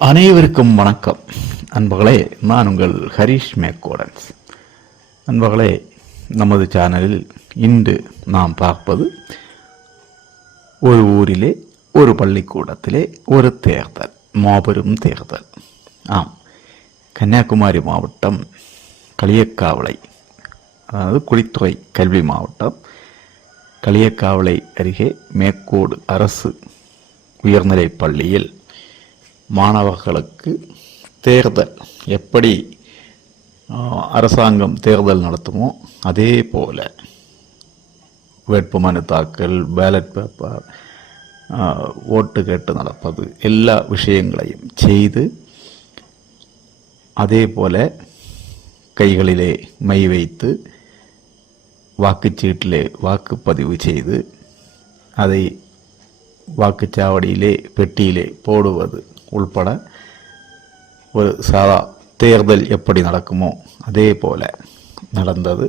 அனைவருக்கும் வணக்கம். அன்பர்களே நான் உங்கள் ஹரிஷ் மேக்கோடன்ஸ். அன்பர்களே நமது சேனலில் இன்று நாம் பார்ப்பது ஒரு ஊரிலே ஒரு பள்ளிக்கூடத்திலே ஒரு தேர்தல் மாபெரும் தேர்தல். ஆம் கன்னியாகுமரி மாவட்டம் களியக்காவளை அதாவது குளித்துறை கல்வி மாவட்டம் களியக்காவளை அருகே மேக்கோடு அரசு உயர்நிலைப் பள்ளியில் மாணவர்களுக்கு தேர்தல் எப்படி அரசாங்கம் தேர்தல் நடத்துமோ அதே போல் வேட்புமனு தாக்கல் பேலட் பேப்பர் ஓட்டு கேட்டு நடப்பது எல்லா விஷயங்களையும் செய்து அதே போல் கைகளிலே மை வைத்து வாக்குச்சீட்டிலே வாக்குப்பதிவு செய்து அதை வாக்குச்சாவடியிலே பெட்டியிலே போடுவது உள்பட ஒரு சாதா தேர்தல் எப்படி நடக்குமோ அதே போல நடந்தது.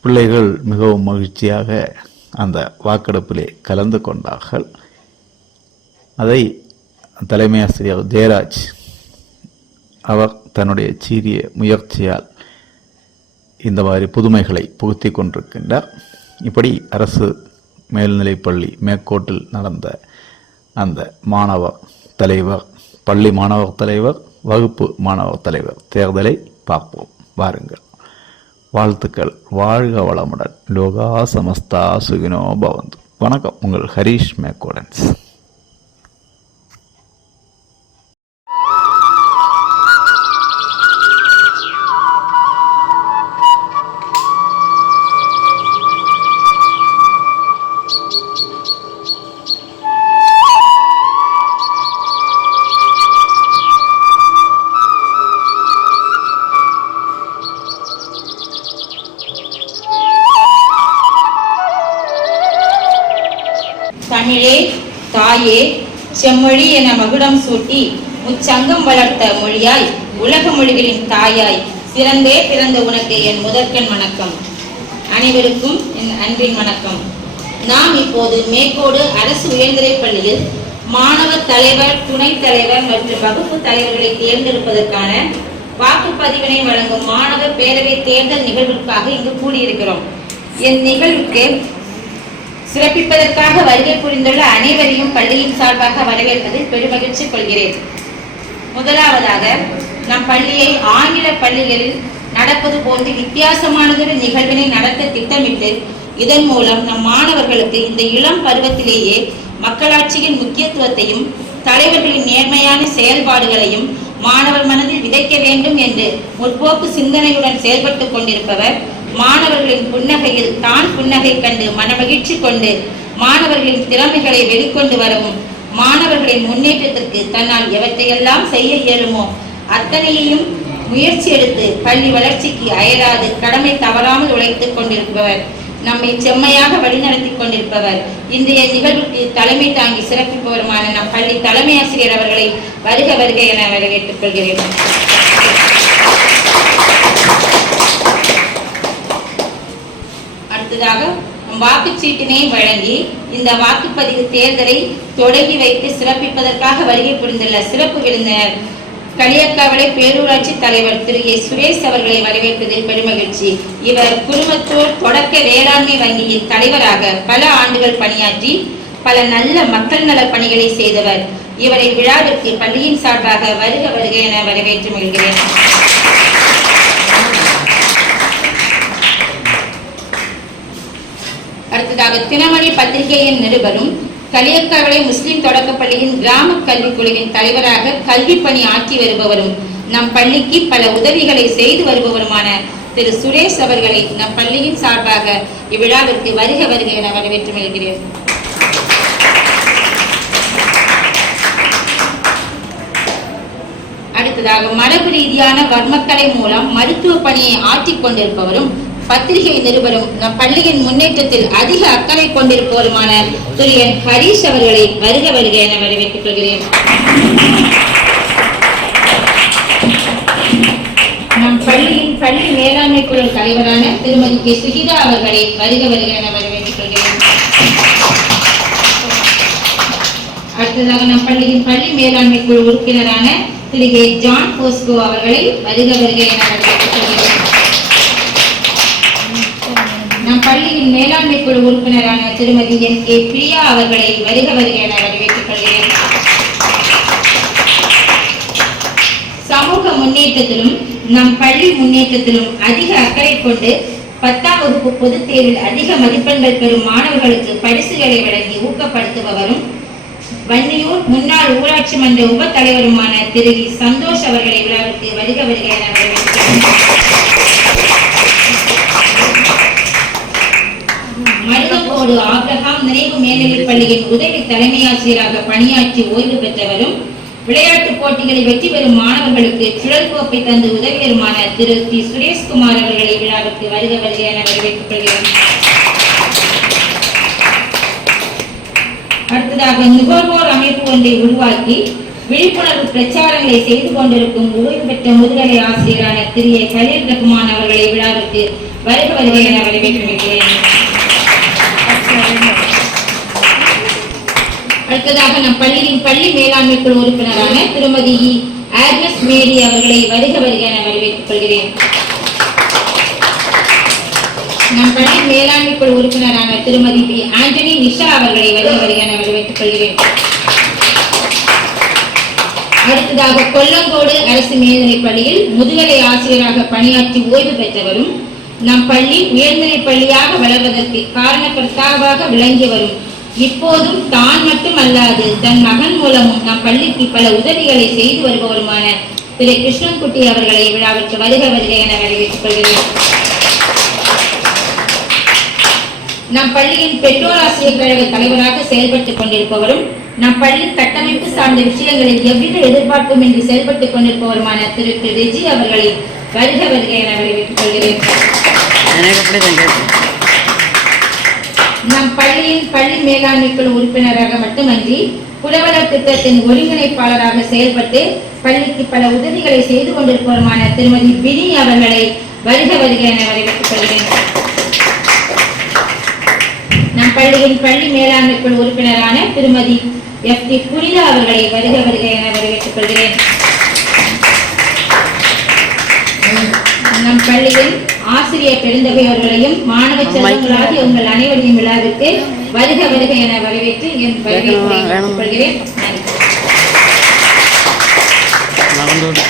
பிள்ளைகள் மிகவும் மகிழ்ச்சியாக அந்த வாக்கெடுப்பிலே கலந்து கொண்டார்கள். அதை தலைமை ஆசிரியர் ஜெயராஜ் அவர் தன்னுடைய சீரிய முயற்சியால் இந்த மாதிரி புதுமைகளை புகுத்தி கொண்டிருக்கின்றார். இப்படி அரசு மேல்நிலைப்பள்ளி மேற்கோட்டில் நடந்த அந்த மாணவர் தலைவர் பள்ளி மாணவர் தலைவர் வகுப்பு மாணவர் தலைவர். தேர்தலை பார்ப்போம். வாருங்கள். வாழ்த்துக்கள். வாழ்க வளமுடன். லோகா சமஸ்தா சுகினோ பவந்து. வணக்கம். உங்கள் ஹரீஷ் மேக்கோடன்ஸ் செம்மொழி என மகுடம் சூட்டி முச்சங்கம் வளர்த்த மொழியாய் உலக மொழிகளின் தாயாய் சிறந்தே பிறந்த உனக்கு என் முதற்கண் வணக்கம். அனைவருக்கும் என் அன்பின் வணக்கம். நாம் இப்போது மேற்கோடு அரசு உயர்நிலைப் பள்ளியில் மாணவர் தலைவர் துணைத் தலைவர் மற்றும் வகுப்பு தலைவர்களை தேர்ந்தெடுப்பதற்கான வாக்குப்பதிவினை வழங்கும் மாணவர் பேரவை தேர்தல் நிகழ்விற்காக இங்கு கூடியிருக்கிறோம். என் நிகழ்வுக்கு சிறப்பிப்பதற்காக வருகை புரிந்துள்ள அனைவரையும் பள்ளியின் சார்பாக வரவேற்பதில் பெருமகிழ்ச்சி கொள்கிறேன். முதலாவதாக நம் பள்ளியை ஆங்கில பள்ளிகளில் நடப்பது போன்று வித்தியாசமானதொரு நிகழ்வினை நடத்த திட்டமிட்டு இதன் மூலம் நம் மாணவர்களுக்கு இந்த இளம் பருவத்திலேயே மக்களாட்சியின் முக்கியத்துவத்தையும் தலைவர்களின் நேர்மையான செயல்பாடுகளையும் மாணவர் மனதில் விதைக்க வேண்டும் என்று முற்போக்கு சிந்தனையுடன் செயல்பட்டு கொண்டிருப்பவர் மாணவர்களின் புன்னகையில் தான் புன்னகை கண்டு மனமகிழ்ச்சி கொண்டு மாணவர்களின் திறமைகளை வெளிக்கொண்டு வரவும் மாணவர்களின் முன்னேற்றத்திற்கு தன்னால் எவற்றையெல்லாம் செய்ய இயலுமோ அத்தனையையும் முயற்சி எடுத்து பள்ளி வளர்ச்சிக்கு அயராது கடமை தவறாமல் உழைத்துக் கொண்டிருப்பவர் நம்மை செம்மையாக வழிநடத்தி கொண்டிருப்பவர். இன்றைய நிகழ்வுக்கு தலைமை தாங்கி சிறப்பிப்பவருமான நம் பள்ளி தலைமை ஆசிரியர் அவர்களை வருக வருக என வரவேற்றுக் கொள்கிறேன். அடுத்ததாக வாக்குச்சீட்டினை வழங்கி இந்த வாக்குப்பதிவு தேர்தலை தொடங்கி வைத்து சிறப்பிப்பதற்காக வருகை புரிந்துள்ள சிறப்பு விருந்தினர் களியக்காவளை பேரூராட்சி தலைவர் திரு ஏ சுரேஷ் அவர்களை வரவேற்பதில் பெருமகிழ்ச்சி. இவர் குடும்பத்தோர் தொடக்க வேளாண்மை வங்கியின் தலைவராக பல ஆண்டுகள் பணியாற்றி பல நல்ல மக்கள் நல பணிகளை செய்தவர். இவரை விழாவிற்கு பள்ளியின் சார்பாக வருக வருக என வரவேற்று மகிழ்கிறேன். அடுத்ததாக தினமணி பத்திரிகையின் நிருபரும் களியக்காவளை முஸ்லிம் தொடக்கப்பள்ளியின் கிராம கல்விக் குழுவின் தலைவராக கல்வி பணி ஆற்றி வருபவரும் நம் பள்ளிக்கு பல உதவிகளை செய்து வருபவருமான திரு சுரேஷ் அவர்களை நம் பள்ளியின் சார்பாக இவ்விழாவிற்கு வருக வருக என வரவேற்று வருகிறேன் அடுத்ததாக மரபு ரீதியான வர்மக்கலை மூலம் மருத்துவ பணியை ஆற்றிக் கொண்டிருப்பவரும் பத்திரிகை நிருபரும் நம் பள்ளியின் முன்னேற்றத்தில் அதிக அக்கறை கொண்டிருப்பவருமான திரு என் ஹரீஷ் அவர்களை வருக வருக என வரவேற்றுக் கொள்கிறேன். நம் பள்ளியின் பள்ளி மேலாண்மை குழு தலைவரான திருமதி கே சுகிதா அவர்களை வருக வருக என வரவேற்றுக் கொள்கிறேன். அடுத்ததாக நம் பள்ளியின் பள்ளி மேலாண்மை குழு உறுப்பினரான திரு. ஜான் போஸ்கோ அவர்களை வருக வருக என வரவேற்றுக் நம் பள்ளியின் மேலாண்மை குழு உறுப்பினரான திருமதி என். கே. பிரியா அவர்களை வருக வருக என வரவேற்றுக் கொள்கிறேன். சமூக முன்னேற்றத்திலும் நம் பள்ளி முன்னேற்றத்திலும் அதிக அக்கறை கொண்டு பத்தாம் வகுப்பு பொதுத் தேர்வில் அதிக மதிப்பெண்கள் பெறும் மாணவர்களுக்கு பரிசுகளை வழங்கி ஊக்கப்படுத்துபவரும் வன்னியூர் முன்னாள் ஊராட்சி மன்ற உப தலைவருமான திரு. சந்தோஷ் அவர்களை விழாவிற்கு வருக வருக என வரவேற்கிறேன். மருதங்கோடு ஆப்ரஹாம் நினைவு மேல்நிலைப் பள்ளியின் உதவி தலைமை ஆசிரியராக பணியாற்றி ஓய்வு பெற்றவரும் விளையாட்டுப் போட்டிகளில் வெற்றி பெறும் மாணவர்களுக்கு சுழல் கோப்பை தந்து உதவியருமான திரு டி சுரேஷ்குமார் அவர்களை விழாவிற்கு வருக வருக என வரவேற்றுக் கொள்கிறோம். அடுத்ததாக நுகர்வோர் அமைப்பு ஒன்றை உருவாக்கி விழிப்புணர்வு பிரச்சாரங்களை செய்து கொண்டிருக்கும் ஓய்வு பெற்ற முதுகலை ஆசிரியரான திரு ஏ. ரகுமான் ரஹ்மான் அவர்களை விழாவிற்கு வருக வருக என வரவேற்கிறேன் அடுத்ததாக நம் பள்ளியின் பள்ளி மேலாண்மை குழு உறுப்பினரான திருமதி ஆக்னஸ் மேரி அவர்களை வருக வருக என வரவேற்றுக் கொள்கிறேன். நம் பள்ளி மேலாண்மை குழு உறுப்பினரான திருமதி பி. ஆண்டனி நிஷா அவர்களை வருக வருக என வரவேற்றுக் கொள்கிறேன். அடுத்ததாக கொல்லங்கோடு அரசு மேல்நிலைப் பள்ளியில் முதுகலை ஆசிரியராக பணியாற்றி ஓய்வு பெற்றவரும் நம் பள்ளி உயர்நிலைப் பள்ளியாக வளர்வதற்கு காரண காரணகர்த்தாவாக விளங்கி வரும் இப்போதும் தான் மட்டுமல்லாது தன் மகன் மூலமும் நம் பள்ளிக்கு பல உதவிகளை செய்து வருபவருமான திரு கிருஷ்ணன்குட்டி அவர்களை விழாவிற்கு வருக வருக என வரவேற்றுக் கொள்கிறேன். நம் பள்ளியின் பெற்றோர் ஆசிரியர் கழக தலைவராக செயல்பட்டுக் கொண்டிருப்பவரும் நம் பள்ளி கட்டமைப்பு சார்ந்த விஷயங்களில் எவ்வித எதிர்பார்ப்பும் இன்றி செயல்பட்டுக் கொண்டிருப்பவருமான திரு ரெஜி அவர்களை வருக வருக என வரவேற்றுக் கொள்கிறேன். நம் பள்ளியின் பள்ளி மேலாண்மை குழு உறுப்பினராக மட்டுமன்றி புலவலர் திட்டத்தின் ஒருங்கிணைப்பாளராக செயல்பட்டு பள்ளிக்கு பல உதவிகளை செய்து கொண்டிருப்பவருமான திருமதி பினி அவர்களை வருக வருக என வரவேற்றுக் கொள்கிறேன். நம் பள்ளியின் பள்ளி மேலாண்மை குழு உறுப்பினரான திருமதி எஃப் டி புனிதா அவர்களை வருக வருக என வரவேற்றுக் கொள்கிறேன். நம் பள்ளியில் ஆசிரியர் பெருந்தகையவர்களையும் மாணவ செல்வங்களாகிய உங்கள் அனைவரையும் விழாவிற்கு வருக வருக என வரவேற்று என் விடு.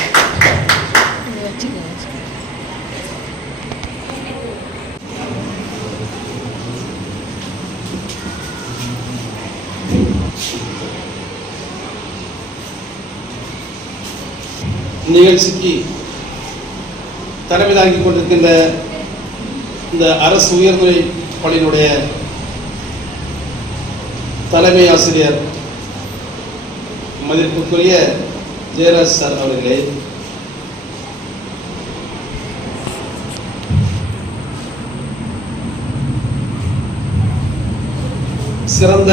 நிகழ்ச்சிக்கு தலைமை கொண்டிருக்கின்ற இந்த அரசு உயர்நிலை பள்ளியினுடைய தலைமை ஆசிரியர் மதிப்புக்குரிய ஜெயராஜ் சார் அவர்களே. சிறந்த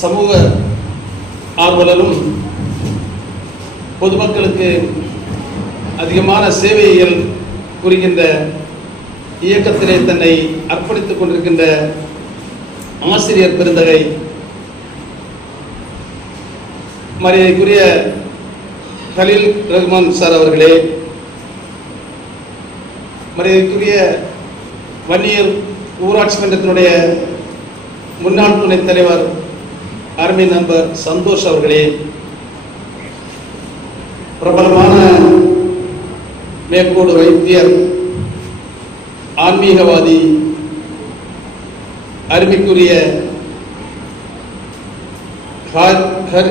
சமூக ஆர்வலரும் பொதுமக்களுக்கு அதிகமான சேவைகள் புரிகின்ற இயக்கத்திலே தன்னை அர்ப்பணித்துக் கொண்டிருக்கின்ற ஆசிரியர் பெருந்தகை மரியாதைக்குரிய கலீல் ரஹ்மான் சார் அவர்களே மரியாதைக்குரிய வன்னியர் ஊராட்சி மன்றத்தினுடைய முன்னாள் துணைத் தலைவர் அருமை நண்பர் சந்தோஷ் அவர்களே பிரபலமான மேற்கோடு வைத்தியர் ஆன்மீகவாதி அருமைக்குரிய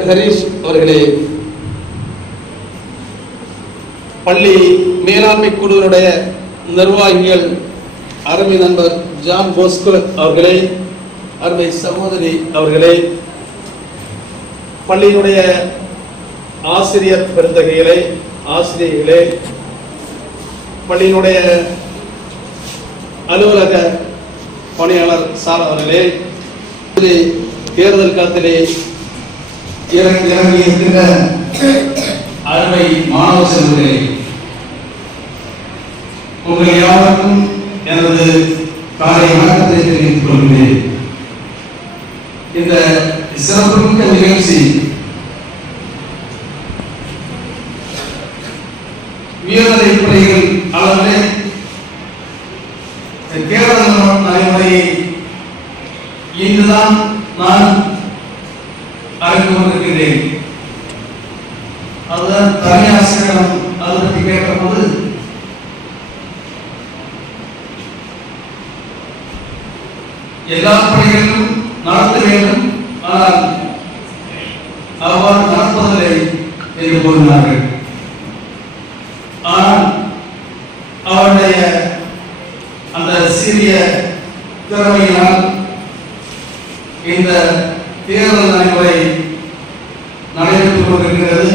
ஹரீஷ் அவர்களே பள்ளி மேலாண்மை குழுவினுடைய நிர்வாகிகள் அருமை நண்பர் ஜான் போஸ்கோ அவர்களே அருமை சகோதரி அவர்களே பள்ளியினுடைய ஆசிரியர் பெருந்தகைகளே ஆசிரியர்களே பள்ளியினுடைய அலுவலக பணியாளர் சார் அவர்களே தேர்தல் காலத்திலே இறங்கி இறங்கி இருக்கின்ற அருமை மாணவ செல்வர்களே உங்கள் யாருக்கும் எனது காலை வணக்கத்தை தெரிவித்துக் கொள்கிறேன். இந்த சிறப்புமிக்க நிகழ்ச்சி உயர்நிலை பள்ளிகள் அளவிலே இந்த கேரள நடைமுறையை இன்றுதான் நான் அறிந்து கொண்டிருக்கிறேன். அதுதான் தலைமை ஆசிரியரிடம் அதை பற்றி கேட்டபோது எல்லா பணிகளிலும் நடத்த வேண்டும். ஆனால் அவ்வாறு நடப்பதில்லை என்று கூறினார்கள் ஆனால் அவருடைய அந்த சிறிய திறமையினால் இந்த தேர்தல் நடைமுறை நடைபெற்றுக் கொண்டிருக்கிறது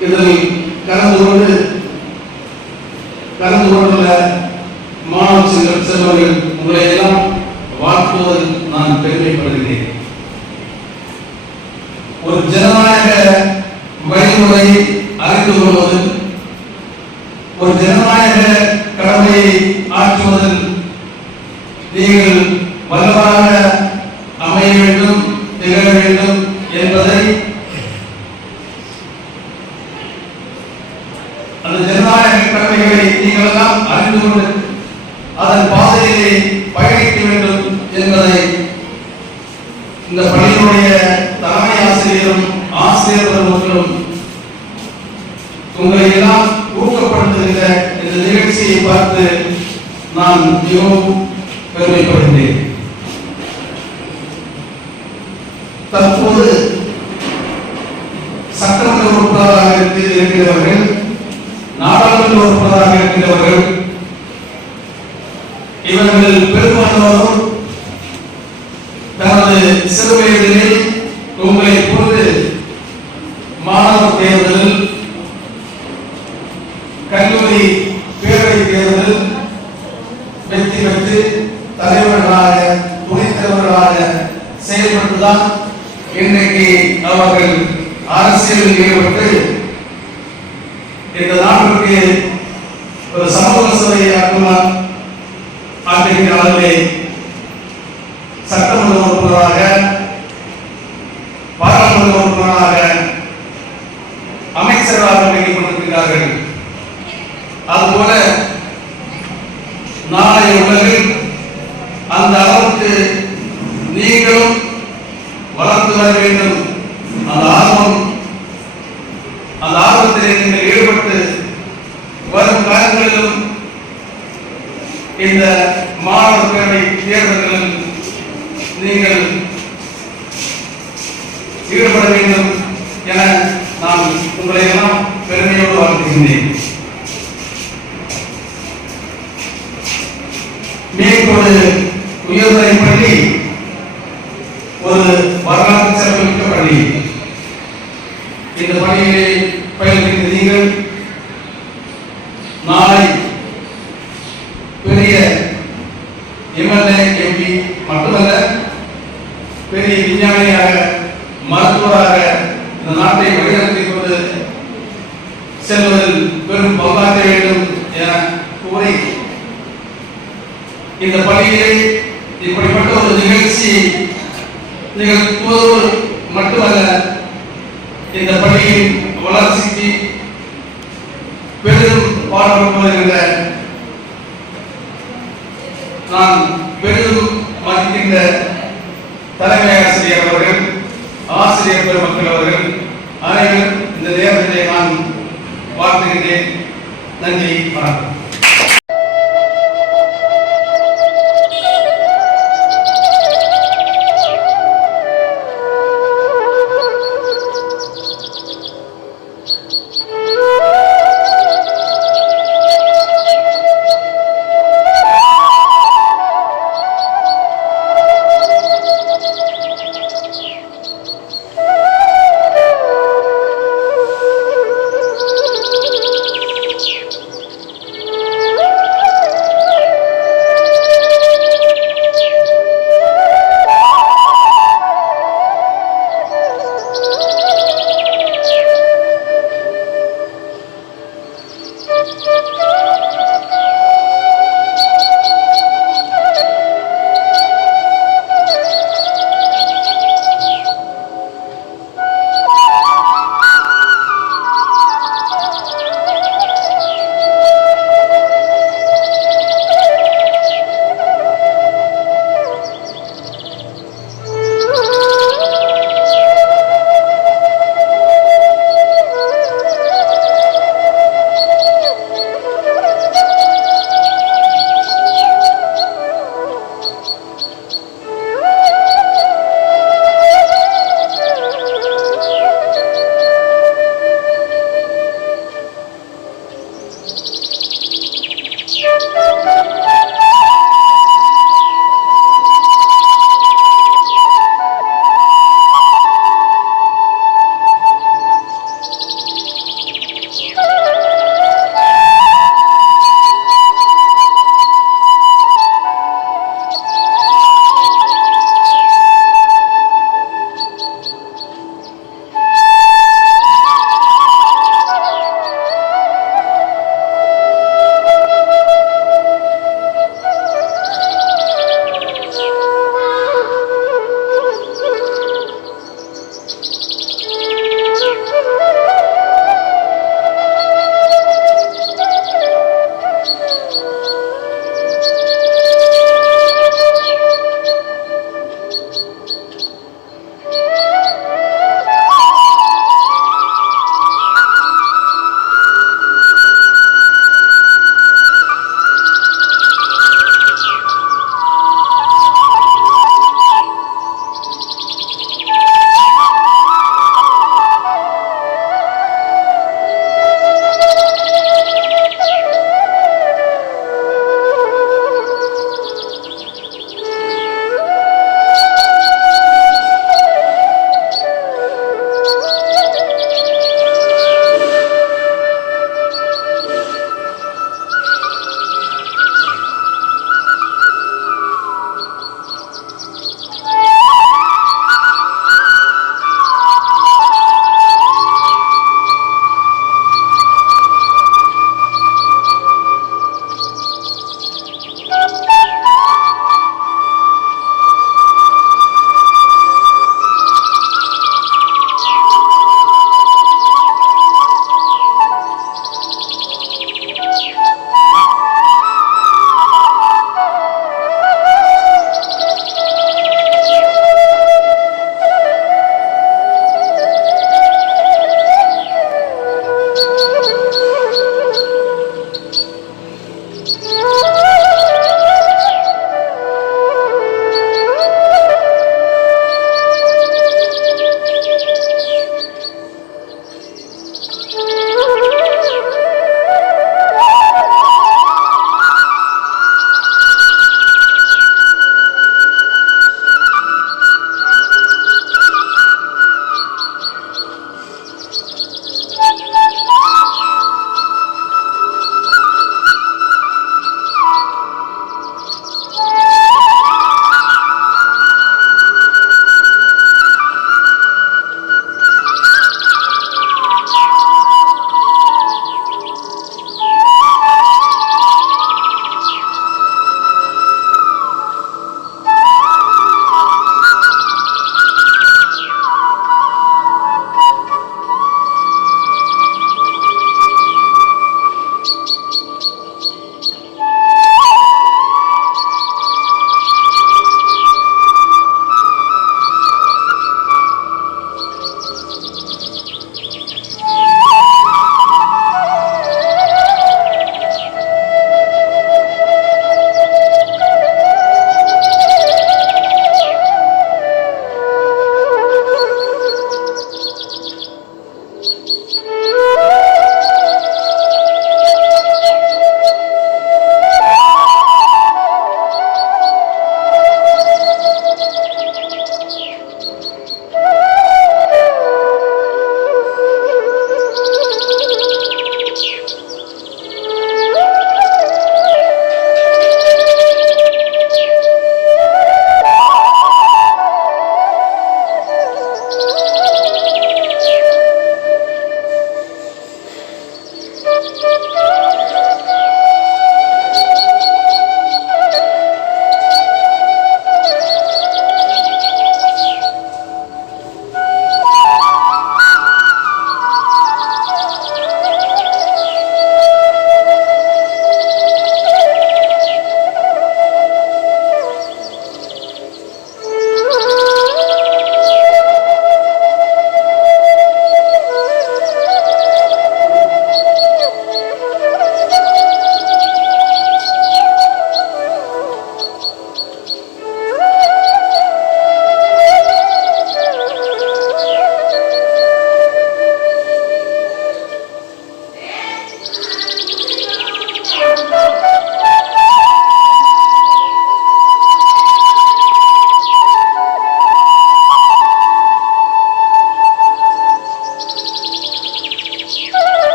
இதில் கலந்து கொண்டு கலந்து கொண்டுள்ள மாணவ செல்வ- செல்வங்கள் உங்களை எல்லாம் வாழ்த்துவதில் நான் பெருமைப்படுகிறேன் ஒரு ஜனநாயக வழிமுறையை அறிந்து கொள்வது ஒரு ஜனநாயக கடமையை ஆற்றுவதில் நீங்கள் வல்லவராக அமைய வேண்டும் திகழ வேண்டும் என்பதை அந்த ஜனநாயக கடமைகளை நீங்கள் எல்லாம் அறிந்து கொண்டு அதன் பாதையிலே பயணிக்க வேண்டும் என்பதை இந்த பள்ளியினுடைய தலைமை ஆசிரியரும் ஆசிரியர் பெருமக்களும் உங்களை எல்லாம் ஊக்கப்படுத்துகின்ற இந்த நிகழ்ச்சியை பார்த்து நான் மிகவும் பெருமைப்படுகிறேன். தற்போது சட்டமன்ற உறுப்பினராக இருக்கிறவர்கள் நாடாளுமன்ற இருக்கின்றவர்கள் இவர்கள் பெரும்பாலானோர் தனது சிறு வயதிலே உங்களை போன்று மாணவர் தேர்தல் கல்லூரி பேரவை தேர்தல் வெற்றி பெற்று தலைவர்களாக துணைத் தலைவர்களாக செயல்பட்டுதான் இன்றைக்கு அவர்கள் அரசியலில் ஈடுபட்டு இந்த நாட்டிற்கு ஒரு சமூக சபையை ஆக்குமா? ஆற்றுகின்ற அளவிலே சட்டமன்ற உறுப்பினராக பாராளுமன்ற உறுப்பினராக அமைச்சராக விளங்கிக் கொண்டிருக்கிறார்கள். அதுபோல நாளைய உலகில் அந்த அளவுக்கு நீங்களும் வளர்ந்து வர வேண்டும் அந்த ஆர்வம் அந்த ஆர்வத்திலே நீங்கள் ஈடுபட்டு வரும் காலங்களிலும் இந்த மாணவர் பேரவை தேர்தல்களில் நீங்கள் ஈடுபட வேண்டும் என நான் உங்களை எல்லாம் பெருமையோடு வாழ்த்துகின்றேன் மேற்கொண்டு உயர்நிலை பள்ளி ஒரு வரலாற்று சிறப்புமிக்க பள்ளி இந்த பள்ளியிலே பயில்கின்ற நீங்கள் நாளை பெரிய எம்எல்ஏ எம்பி மட்டுமல்ல பெரிய விஞ்ஞானியாக மருத்துவராக இந்த நாட்டை வழிநடத்திக் கொண்டு செல்வதில் பெரும் பங்காற்ற வேண்டும் என கூறி இந்த பள்ளியிலே இப்படிப்பட்ட ஒரு நிகழ்ச்சி நிகழ்த்துவதோடு மட்டுமல்ல இந்த பள்ளியின் வளர்ச்சிக்கு பெரிதும் பாடுபடுகின்ற நான் பெரிதும் மதிக்கின்ற தலைமை ஆசிரியர் அவர்கள் ஆசிரியர் பெருமக்கள் அவர்கள் அனைவரும் இந்த நேரத்திலே நான் வாழ்த்துகின்றேன் நன்றி வணக்கம்.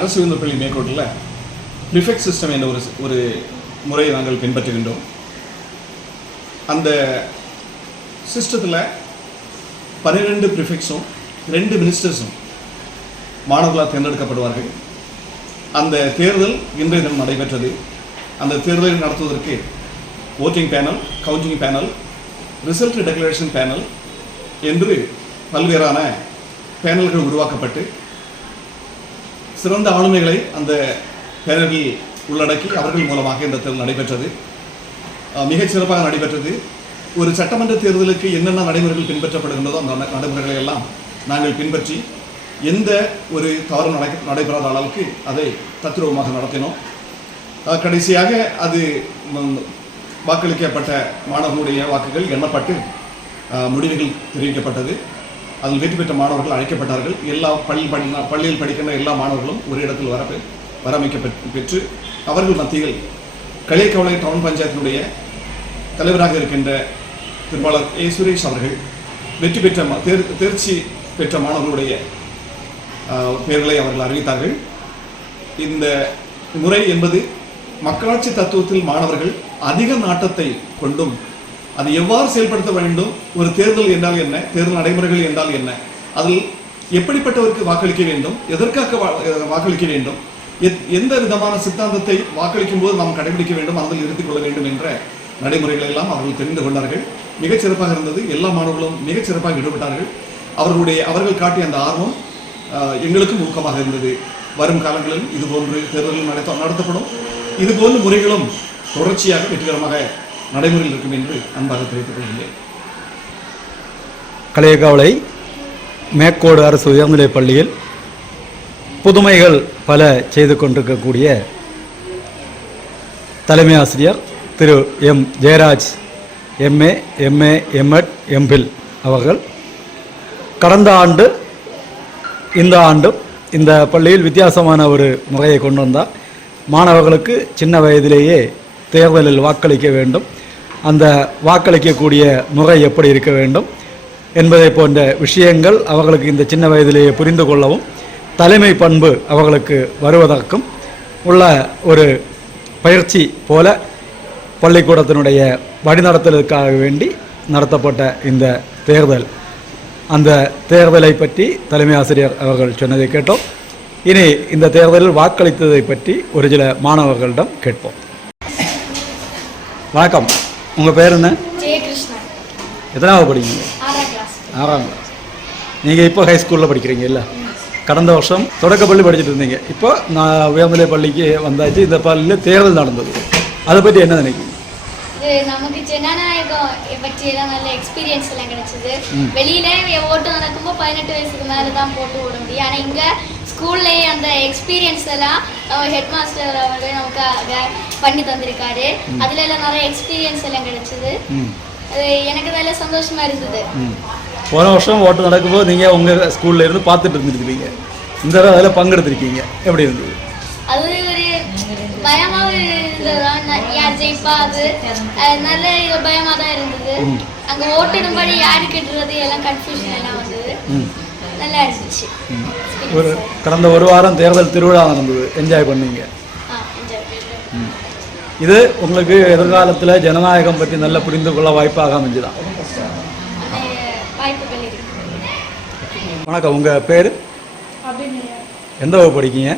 அரசு உயர்ந்த பள்ளி மேற்கோட்டில் ப்ரிஃபெக்ட் சிஸ்டம் என்ற ஒரு ஒரு முறையை நாங்கள் பின்பற்றுகின்றோம். அந்த சிஸ்டத்தில் பன்னிரெண்டு ப்ரிஃபெக்ட்ஸும் ரெண்டு மினிஸ்டர்ஸும் மாணவர்களால் தேர்ந்தெடுக்கப்படுவார்கள். அந்த தேர்தல் இன்றைய தினம் நடைபெற்றது. அந்த தேர்தலை நடத்துவதற்கு voting panel counting panel result declaration panel என்று பல்வேறான பேனல்கள் உருவாக்கப்பட்டு சிறந்த ஆளுமைகளை அந்த பேனலில் உள்ளடக்கி அவர்கள் மூலமாக இந்த தேர்தல் நடைபெற்றது. மிகச் சிறப்பாக நடைபெற்றது. ஒரு சட்டமன்ற தேர்தலுக்கு என்னென்ன நடைமுறைகள் பின்பற்றப்படுகின்றதோ அந்த நடைமுறைகளை எல்லாம் நாங்கள் பின்பற்றி எந்த ஒரு தவறும் நடை நடைபெறாத அளவுக்கு அதை தத்ரூபமாக நடத்தினோம். கடைசியாக அது வாக்களிக்கப்பட்ட மாணவர்களுடைய வாக்குகள் எண்ணப்பட்டு முடிவுகள் தெரிவிக்கப்பட்டது. அதில் வெற்றி பெற்ற மாணவர்கள் அழைக்கப்பட்டார்கள். எல்லா பள்ளி படி பள்ளியில் படிக்கின்ற எல்லா மாணவர்களும் ஒரு இடத்தில் வர வரமைக்க பெற்று அவர்கள் மத்தியில் களியக்கவளை டவுன் பஞ்சாயத்தினுடைய தலைவராக இருக்கின்ற திருவாளர் ஏ. சுரேஷ் அவர்கள் வெற்றி பெற்ற தேர் தேர்ச்சி பெற்ற மாணவர்களுடைய பெயர்களை அவர்கள் அறிவித்தார்கள். இந்த முறை என்பது மக்களாட்சி தத்துவத்தில் மாணவர்கள் அதிக நாட்டத்தை கொண்டும் அதை எவ்வாறு செயல்படுத்த வேண்டும்? ஒரு தேர்தல் என்றால் என்ன? தேர்தல் நடைமுறைகள் என்றால் என்ன? அதில் எப்படிப்பட்டவருக்கு வாக்களிக்க வேண்டும்? எதற்காக வாக்களிக்க வேண்டும்? எத்- எந்த விதமான சித்தாந்தத்தை வாக்களிக்கும் போது நாம் கடைபிடிக்க வேண்டும்? அதில் இருத்திக் கொள்ள வேண்டும் என்ற நடைமுறைகளை எல்லாம் அவர்கள் தெரிந்து கொண்டார்கள். மிகச் சிறப்பாக இருந்தது. எல்லா மாணவர்களும் மிகச் சிறப்பாக ஈடுபட்டார்கள். அவர்களுடைய அவர்கள் காட்டிய அந்த ஆர்வம் ஆஹ், எங்களுக்கும் ஊக்கமாக இருந்தது. வரும் காலங்களில் இதுபோன்று தேர்தல்கள் நடத்த நடத்தப்படும். இதுபோன்ற முறைகளும் தொடர்ச்சியாக வெற்றிகரமாக நடைமுறையில் இருக்கும் என்று அன்பாக தெரிவித்துக் கொள்கிறேன் கலையகவலை மேற்கோடு அரசு உயர்நிலைப் பள்ளியில் புதுமைகள் பல செய்து கொண்டிருக்கக்கூடிய தலைமை ஆசிரியர் Thiru M. Jayaraj MA MA MEd MPhil அவர்கள் கடந்த ஆண்டு இந்த ஆண்டும் இந்த பள்ளியில் வித்தியாசமான ஒரு முறையை கொண்டு வந்தார். மாணவர்களுக்கு சின்ன வயதிலேயே தேர்தலில் வாக்களிக்க வேண்டும். அந்த வாக்களிக்கக்கூடிய முறை எப்படி இருக்க வேண்டும் என்பதை போன்ற விஷயங்கள் அவர்களுக்கு இந்த சின்ன வயதிலேயே புரிந்து கொள்ளவும் தலைமை பண்பு அவர்களுக்கு வருவதற்கும் உள்ள ஒரு பயிற்சி போல பள்ளிக்கூடத்தினுடைய வழிநடத்தலுக்காக வேண்டி நடத்தப்பட்ட இந்த தேர்தல். அந்த தேர்தலை பற்றி தலைமை ஆசிரியர் அவர்கள் சொன்னதை கேட்டோம். இனி இந்த தேர்தலில் வாக்களித்ததை பற்றி ஒரு சில மாணவர்களிடம் கேட்போம். வணக்கம். உங்கள் பேர் என்ன? எத்தனாவது படிக்கிறீங்க? ஆறாம் கிளாஸ் நீங்கள் இப்போ ஹை ஸ்கூலில் படிக்கிறீங்க இல்லை? கடந்த வருஷம் தொடக்க பள்ளி படிச்சுட்டு இருந்தீங்க. இப்போ நான் உயர்நிலை பள்ளிக்கு வந்தாச்சு. இந்த பள்ளியில் தேர்தல் நடந்தது. அதை பற்றி என்ன நினைக்கிறீங்க? இது நமக்கு ஜனநாயகம் பற்றி எல்லாம் நல்ல எக்ஸ்பீரியன்ஸ் எல்லாம் கிடைச்சது. வெளியில ஓட்டு நடக்கும்போது பதினெட்டு வயசுக்கு மேலே தான் போட்டு விட முடியும். ஆனால் இங்கே ஸ்கூல்லேயே அந்த எக்ஸ்பீரியன்ஸ் எல்லாம் ஹெட் மாஸ்டர் அவர்கள் நமக்காக பண்ணி தந்திருக்காரு. அதுல எல்லாம் நிறைய எக்ஸ்பீரியன்ஸ் எல்லாம் கிடைச்சது. அது எனக்கு நல்ல சந்தோஷமா இருந்தது. போன வருஷம் ஓட்டு நடக்கும்போது நீங்கள் உங்கள் ஸ்கூல்ல இருந்து பார்த்துட்டு இருந்துருக்கீங்க இந்த தடவை அதில் பங்கெடுத்திருக்கீங்க. எப்படி இருந்தது? அது ஒரு பயமாவும் இருந்ததா ந- யார் ஜெயிப்பா அது? நல்ல இது பயமா தான் இருந்தது அங்க ஓட்டிடும்படி யாரு கட்டுறது எல்லாம் கன்ஃபியூஷன் எல்லாம் நல்லா இருந்துச்சு. ஒரு கடந்த ஒரு வாரம் தேர்தல் திருவிழா நடந்தது. என்ஜாய் பண்ணீங்க. இது உங்களுக்கு எதிர்காலத்தில் ஜனநாயகம் பற்றி நல்லா புரிந்து கொள்ள வாய்ப்பாக அமைஞ்சுதான் வணக்கம். உங்கள் பேர்? எந்த வகுப்பு படிக்கீங்க?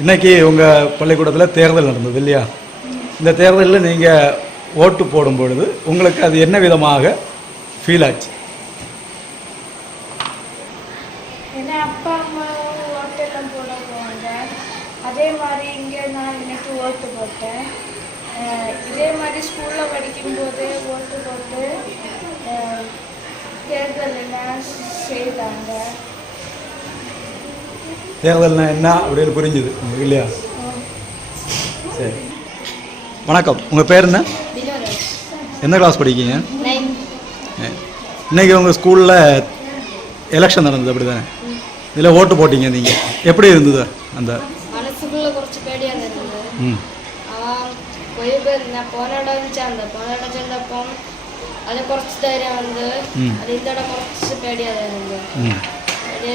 இன்னைக்கு உங்கள் பள்ளிக்கூடத்தில் தேர்தல் நடந்தது இல்லையா? இந்த தேர்தலில் நீங்கள் ஓட்டு போடும் பொழுது உங்களுக்கு அது என்ன விதமாக ஃபீல் ஆச்சு ஏன்னா அப்பா அம்மாவும் ஓட்டெல்லாம் போட போவாங்க அதே மாதிரி இங்கே நான் இன்னைக்கு ஓட்டு போட்டேன் அஹ் இதே மாதிரி ஸ்கூலில் படிக்கும்போது ஓட்டு போட்டு அஹ் தேர்தல் தேர்தல்னா என்ன? அப்படின்னு புரிஞ்சுது. உங்களுக்கு இல்லையா? சரி. வணக்கம். உங்கள் பேர் என்ன? எந்த கிளாஸ் படிக்கீங்க? இன்றைக்கி உங்கள் ஸ்கூலில் எலெக்ஷன் நடந்தது அப்படி தானே இதில் ஓட்டு போட்டிங்க நீங்கள் எப்படி இருந்தது அந்த? போன இடம் இருந்துச்சு அந்த போன இடம் சேர்ந்தப்போ അത് കുറച്ച് ധൈര്യം വന്ന് ഉം. അത് ഇതോടെ കുറച്ച് പേടിയാണ് ഇരുന്നത് ம்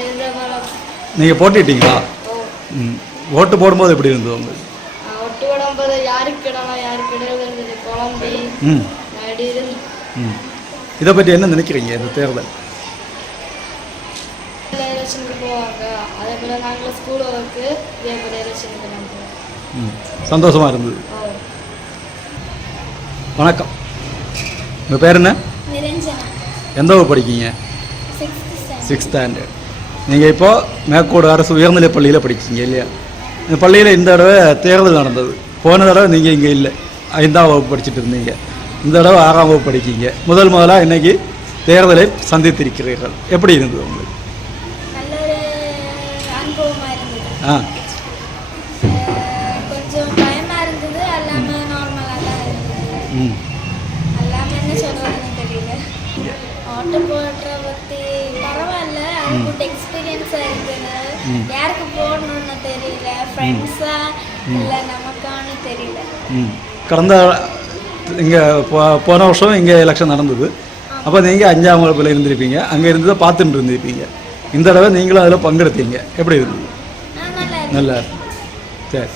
ഇതേപോലെ நீங்கள் போட்டிட்டீங்களா ம் ஓட்டு போடும்போது எப்படி இருந்தது உங்களுக்கு ஒட்டு விடும்போது யாருக்கு இடலாம் யாருக்கு இடம் இருந்தது குழம்பி ம் அப்படி இருந்து ம் இதை பற்றி என்ன நினைக்கிறீங்க இந்த தேர்தல் எலெக்ஷனுக்கு போவாங்க அதே போல் நாங்களும் ஸ்கூல் ஒர்க்கு இதே போல் எலெக்ஷனுக்கு நான் போவோம் ம் சந்தோஷமாக இருந்தது ஓ வணக்கம் உங்கள் பேர் என்ன? எந்த வகுப்பு படிக்கீங்க? சிக்ஸ்த் ஸ்டாண்டர்ட் நீங்கள் இப்போ மேற்கோடு அரசு உயர்நிலைப் பள்ளியில் படிச்சீங்க இல்லையா? இந்த பள்ளியில் இந்த தடவை தேர்தல் நடந்தது. போன தடவை நீங்கள் இங்கே இல்லை. ஐந்தாம் வகுப்பு படிச்சுட்டு இருந்தீங்க. இந்த தடவை ஆறாம் வகுப்பு படிக்கீங்க. முதல் முதலாக இன்னைக்கு தேர்தலை சந்தித்திருக்கிறீர்கள். எப்படி இருந்தது உங்களுக்கு? ஆ. ஃப்ரெண்ட்ஸா இல்லை நமக்கானு தெரியல. ம். கடந்த இங்கே போ போன வருஷம் இங்கே எலெக்ஷன் நடந்தது. அப்போ நீங்கள் அஞ்சாம் வகுப்பில் இருந்திருப்பீங்க. அங்கே இருந்ததை பார்த்துட்டு இருந்திருப்பீங்க. இந்த தடவை நீங்களும் அதில் பங்கெடுத்தீங்க. எப்படி இருந்தது? நல்லா சரி.